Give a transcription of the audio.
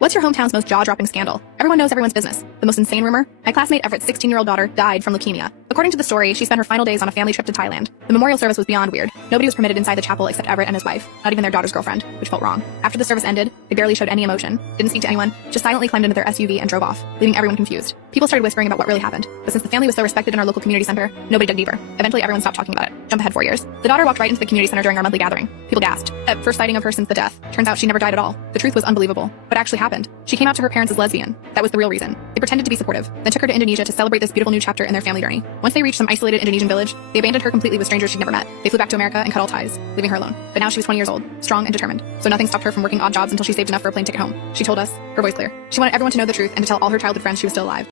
What's your hometown's most jaw-dropping scandal? Everyone knows everyone's business. The most insane rumor? My classmate Everett's 16-year-old daughter died from leukemia. According to the story, she spent her final days on a family trip to Thailand. The memorial service was beyond weird. Nobody was permitted inside the chapel except Everett and his wife, not even their daughter's girlfriend, which felt wrong. After the service ended, they barely showed any emotion, didn't speak to anyone, just silently climbed into their SUV and drove off, leaving everyone confused. People started whispering about what really happened, but since the family was so respected in our local community center, nobody dug deeper. Eventually, everyone stopped talking about it. Jump ahead 4 years. The daughter walked right into the community center during our monthly gathering. People gasped. First sighting of her since the death. Turns out she never died at all. The truth was unbelievable. What actually happened? She came out to her parents as lesbian. That was the real reason. They pretended to be supportive, then took her to Indonesia to celebrate this beautiful new chapter in their family journey. Once they reached some isolated Indonesian village, they abandoned her completely with strangers she'd never met. They flew back to America and cut all ties, leaving her alone. But now she was 20 years old, strong and determined. So nothing stopped her from working odd jobs until she saved enough for a plane ticket home. She told us, her voice clear. She wanted everyone to know the truth and to tell all her childhood friends she was still alive.